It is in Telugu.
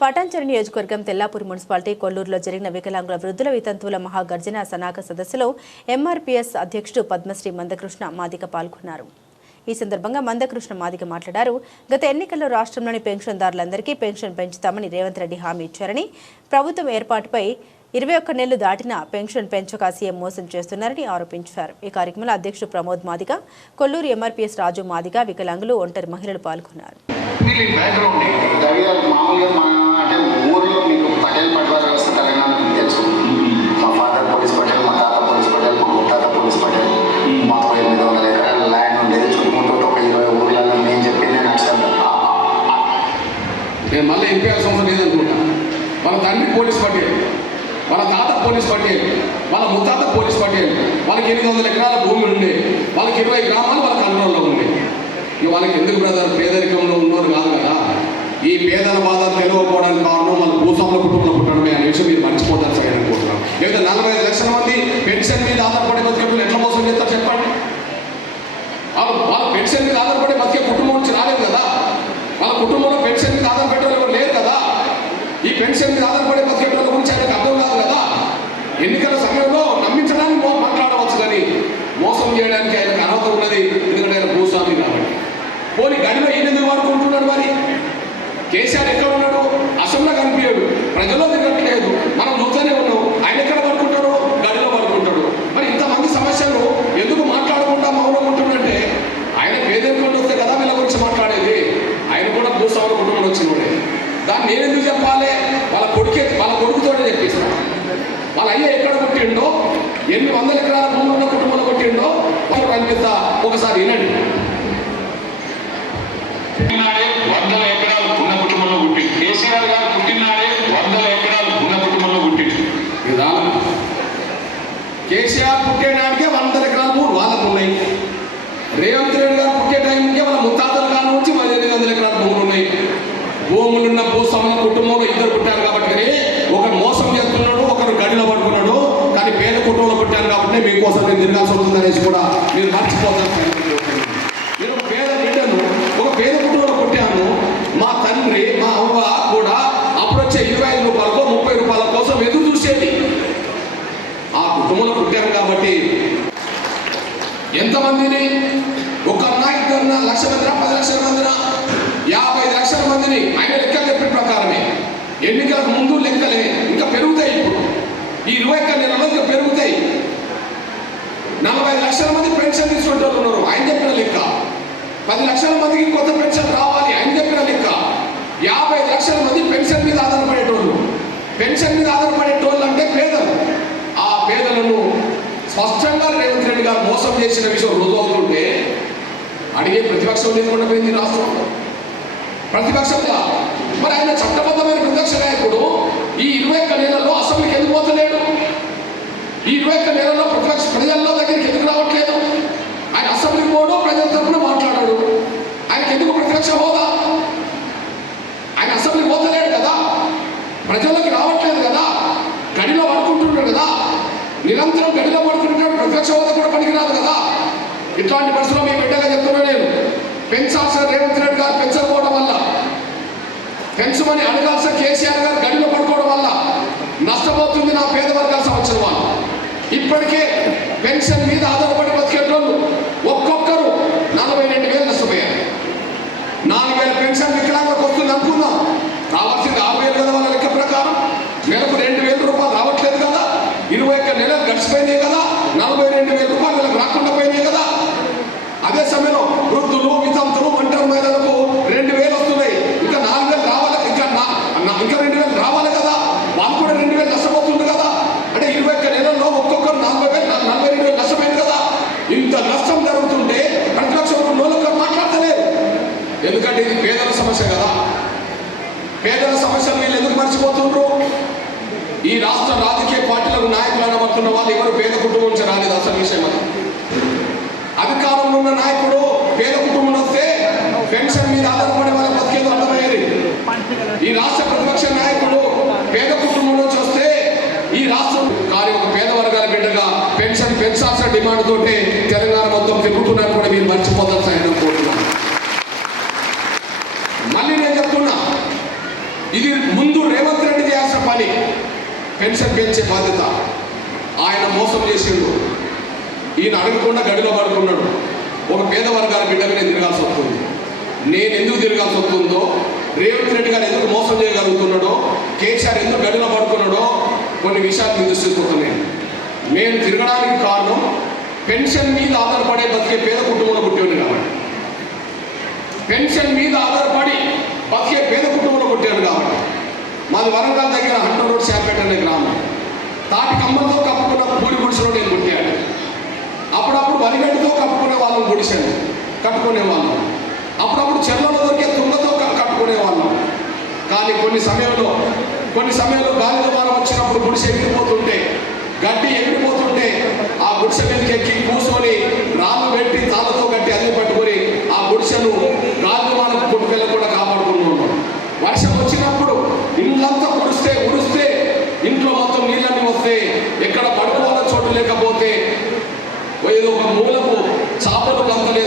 పటాన్చెరు నియోజకవర్గం తెల్లాపూర్ మున్సిపాలిటీ కొల్లూరులో జరిగిన వికలాంగుల వృద్ధుల వితంతువుల మహాగర్జన సనాక సదస్సులో ఎంఆర్పీఎస్ అధ్యక్షుడు పద్మశ్రీ మందకృష్ణ మాదిగ పాల్గొన్నారు. ఈ సందర్భంగా మందకృష్ణ మాదిగ మాట్లాడారు. గత ఎన్నికల్లో రాష్ట్రంలోని పెన్షన్దారులందరికీ పెన్షన్ పెంచుతామని రేవంత్ రెడ్డి హామీ ఇచ్చారని, ప్రభుత్వం ఏర్పాటుపై 21 నెలలు దాటినా పెన్షన్ పెంచక సీఎం మోసం చేస్తున్నారని ఆరోపించారు. ఈ కార్యక్రమంలో అధ్యక్షుడు ప్రమోద్ మాదిగ, కొల్లూరు ఎంఆర్పీఎస్ రాజు మాదిగ, వికలాంగులు, ఒంటరి మహిళలు పాల్గొన్నారు. నేను మళ్ళీ ఎంపీ అవసరం లేదనుకుంటా. వాళ్ళ తండ్రి పోలీస్ పటేల్, వాళ్ళ తాత పోలీస్ పటేల్, వాళ్ళ ముత్తాత పోలీస్ పటేల్, వాళ్ళకి 800 ఎకరాల భూమి ఉండే, వాళ్ళకి 20 గ్రామాలు వాళ్ళ కంట్రోల్లో ఉండే. ఇక వాళ్ళకి ఎందుకు బ్రదర్ పేదరికంలో ఉన్నోరు కాదు కదా. ఈ పేదల బాధ తెలియకపోవడానికి కారణం వాళ్ళ భూస్వాముల కుటుంబంలో పుట్టడమే అనే విషయం మీరు మర్చిపోతారు సరే అనుకుంటున్నాం. లేదా 45 లక్షల మంది పెన్షన్ మీద ఆధారపడే బతికే ఎట్లా మోసం చేస్తారు చెప్పండి. వాళ్ళ పెన్షన్ మీద ఆధారపడే బతికే కుటుంబం నుంచి రాలేదు కదా. వాళ్ళ కుటుంబంలో పెన్షన్ మీద ఆధారపడే ఎవరు లేరు కదా. ఈ పెన్షన్ మీద ఆధారపడే బతికే గురించి ఆయనకు అర్థం కాదు కదా. ఎన్నికల సమయంలో నమ్మించడానికి మాట్లాడవచ్చు కానీ మోసం చేయడానికి ఆయనకు అర్హత ఉన్నది. ఎందుకంటే ఆయన భూస్వామి కాబట్టి. పోనీ గడిలో ఈయన ఎందుకు వాడుకుంటున్నాడు? మరి కేసీఆర్ ఎక్కడ ఉన్నాడు? అసెంబ్లీలో కనిపించాడు, ప్రజల్లో తిరగట్లేదు, మనం చూస్తూనే ఉన్నాం. ఆయన ఎక్కడ పడుకుంటాడు? గడిలో పడుకుంటాడు. మరి ఇంతమంది సమస్యలు ఎందుకు మాట్లాడకుండా మౌనం ఉంటుందంటే ఆయన పేదరికంలో వస్తే కదా వీళ్ళ గురించి మాట్లాడేది. ఆయన కూడా భూస్వామి కుటుంబంలో వచ్చినోడే. దాన్ని నేను ఎందుకు చెప్పాలి? వాళ్ళ కొడుకుతోనే చెప్పిస్తాను. వాళ్ళ అయ్య ఎక్కడ కొట్టిండో, 800 ఎకరాల భూములు ఉన్న కుటుంబంలో కొట్టిండో వాళ్ళు కనిపిస్తా. ఒకసారి వినండి. 100 ఎకరాలు ఉన్న కుటుంబంలో పుట్టి కేసీఆర్ గారు పుట్టినాడే 100 ఎకరాలు ఉన్న కుటుంబంలో పుట్టి విధానం. కేసీఆర్ పుట్టే నాటికే 100 ఎకరాల భూములు వాళ్ళకు ఉన్నాయి. రేవంత్ రెడ్డి గారు పుట్టే టైంకే వాళ్ళ ముత్తాతల కాలం నుంచి 800 ఎకరాల భూములు ఉన్నాయి. భూములున్న భూస్వాముల కుటుంబంలో 2 పుట్టారు కాబట్టి ఒకరు మోసం చేస్తున్నాడు, ఒకరు గడిలో పడుకున్నాడు. కానీ పేద కుటుంబంలో పుట్టారు కాబట్టి మీకోసం నేను తిరగాల్సి వస్తుంది అనేసి కూడా మీరు మర్చిపోతారు. నేను ఒక పేద బిడ్డను, ఒక పేద కుటుంబంలో పుట్టాను. మా తండ్రి, మా అవ్వ కూడా అప్పుడు వచ్చే 25 రూపాయలకో 30 రూపాయల కోసం ఎదురు చూసేది. ఆ కుటుంబంలో పుట్టాను కాబట్టి ఎంతమందిని, ఒకరినా ఇద్దరినా, 1,00,000 మందినా, 10 లక్షల మందినా, 55 లక్షల మందిని ఆయన లెక్కలు చెప్పిన ప్రకారమే. ఎన్నికలకు ముందు లెక్కలే ఇంకా పెరుగుతాయి. ఇప్పుడు ఈ 21 నెలల్లో ఇంకా పెరుగుతాయి. 45 లక్షల మంది పెన్షన్ తీసుకుంటూ ఉన్నారు ఆయన చెప్పిన లెక్క. 10 లక్షల మందికి కొత్త పెన్షన్ రావాలి ఆయన చెప్పిన లెక్క. 55 లక్షల మంది పెన్షన్ మీద ఆధారపడేటోళ్ళు. పెన్షన్ మీద ఆధారపడేటోళ్ళు అంటే పేదలు. ఆ పేదలను స్పష్టంగా రేవంత్ రెడ్డి గారు మోసం చేసిన విషయం రుజువు అవుతుంటే అడిగే ప్రతిపక్షం లేకుండా పోయింది రాష్ట్రంలో. ప్రతిపక్షంగా మరి ఆయన చట్టబద్ధమైన ప్రతిపక్ష నాయకుడు ఈ 21 నెలల్లో అసెంబ్లీకి ఎందుకు పోతలేడు? ఈ 21 నెలల్లో ప్రతిపక్ష ప్రజల్లో దగ్గరికి ఎందుకు రావట్లేదు? ఆయన అసెంబ్లీకి పోడు, ప్రజల తరఫున మాట్లాడాడు. ఆయనకి ఎందుకు ప్రతిపక్ష హోదా? ఆయన అసెంబ్లీకి పోతలేడు కదా, ప్రజల్లోకి రావట్లేదు కదా, గడిలో పడుకుంటున్నాడు కదా, నిరంతరం గడిలో పడుకుంటున్నాడు. ప్రతిపక్ష హోదా కూడా పనికిరాదు కదా. ఇట్లాంటి పరిస్థితుల్లో మీ బిడ్డగా చెప్తున్నా నేను, పెంచాల్సిన రేవంత్ రెడ్డి గారు పెంచకపోవడం వల్ల, పెంచమని అడగాల్సిన కేసీఆర్ గారు గడిలో పడుకోవడం వల్ల నష్టపోతుంది నా పేద వర్గాల సంవత్సరం వాళ్ళు. ఇప్పటికే పెన్షన్ మీద ఆధారపడి బతికేటోళ్ళు ఒక్కొక్కరు 42,000 నష్టపోయారు. 4,000 పెన్షన్ వికలాంగులకు వస్తుంది అనుకుందాం. రావాల్సింది 6,000 కదా వాళ్ళ లెక్క ప్రకారం. నెలకు 2,000 రూపాయలు రావట్లేదు కదా. 21 నెలలు గడిచిపోయినాయి కదా. 42,000 రూపాయలు వీళ్ళకి రాకుండా పోయినాయి కదా. అదే సమయంలో వృద్ధులు, వితంతులు, ఒంటరి మహిళలకు 2,000 వస్తున్నాయి. ఇంకా 4,000 రావాలి, ఇంకా 2,000 రావాలి కదా. వాళ్ళు కూడా 2,000 నష్టపోతుంది కదా. అంటే 21 నెలల్లో ఒక్కొక్కరు 42,000 నష్టమైంది కదా. ఇంత నష్టం జరుగుతుంటే ప్రతిపక్షం లోకలు మాట్లాడతలేదు. ఎందుకంటే ఇది పేదల సమస్య కదా. పేదల సమస్యలు వీళ్ళు ఎందుకు మర్చిపోతుండ్రు? ఈ రాష్ట్ర రాజకీయ పార్టీలకు నాయకులు అనబడుతున్న వాళ్ళు ఎవరు పేద కుటుంబం నుంచి రాలేదు. అసలు విషయం అది. అధికారంలో ఉన్న నాయకుడు పేద కుటుంబం వస్తే పెన్షన్ మీద ఆధారపడే వాళ్ళ బతికేదో అర్థమయ్యేది. ఈ రాష్ట్ర ప్రతిపక్ష నాయకుడు పేద కుటుంబం నుంచి వస్తే ఈ రాష్ట్రం కానీ ఒక పేద వర్గాల బిడ్డగా పెన్షన్ పెంచాల్సిన డిమాండ్ తోటే తెలంగాణ మొత్తం తిరుగుతున్నారు కూడా మీరు మర్చిపోతారు సాయం కోరుతున్నాను. మళ్ళీ నేను చెప్తున్నా, ఇది ముందు రేవంత్ రెడ్డి చేయాల్సిన పని పెన్షన్ పెంచే బాధ్యత. ఆయన మోసం చేసిండు. ఈయన అడగకుండా గడిలో పడుకున్నాడు. ఒక పేద వర్గాల బిడ్డగా నేను తిరగాల్సి వస్తుంది. నేను ఎందుకు తిరగాల్సి వస్తుందో, రేవంత్ రెడ్డి గారు ఎందుకు మోసం చేయగలుగుతున్నాడో, కేసీఆర్ ఎందుకు గడిలో పడుకున్నాడో కొన్ని విషయాలు మీరు దృష్టిస్తున్నాయి. మేము తిరగడానికి కారణం పెన్షన్ మీద ఆధారపడే బతికే పేద కుటుంబంలో పుట్టాను కాబట్టి, పెన్షన్ మీద ఆధారపడి బతికే పేద కుటుంబంలో పుట్టాను కాబట్టి. మాది వరంగల్ దగ్గర హంటర్ రోడ్ శాపేట అనే గ్రామం. తాటి కమ్మలతో కప్పుకున్న పూరి గుడిసెలో నేను పుట్టాను. అప్పుడప్పుడు వరిగడ్డితో కప్పుకునే వాళ్ళం, గుడిసెను కట్టుకునే వాళ్ళం. అప్పుడప్పుడు చెర్లలో దొరికే తుంగతో కట్టుకునే వాళ్ళం. కానీ కొన్ని సమయంలో గాలి దుమారం వచ్చినప్పుడు గుడిసె ఎగిరిపోతుంటే, గడ్డి ఎగిరిపోతుంటే ఆ గుడిసె మీదకి ఎక్కి కూర్చొని రాళ్ళు పెట్టి తాళ్ళతో కట్టి అదే పట్టుకొని ఆ గుడిసెను గాలి దుమారం కొట్టుకెళ్ళకుండా కాపాడుకున్నాం. వర్షం వచ్చినప్పుడు ఇల్లంతా ఉడిస్తే ఇంట్లో మొత్తం నీళ్ళన్నీ వస్తే ఎక్కడ పడుకోవాలని చోటు లేకపోతే ఏదో ఒక మూలకు చాపలు గంతలే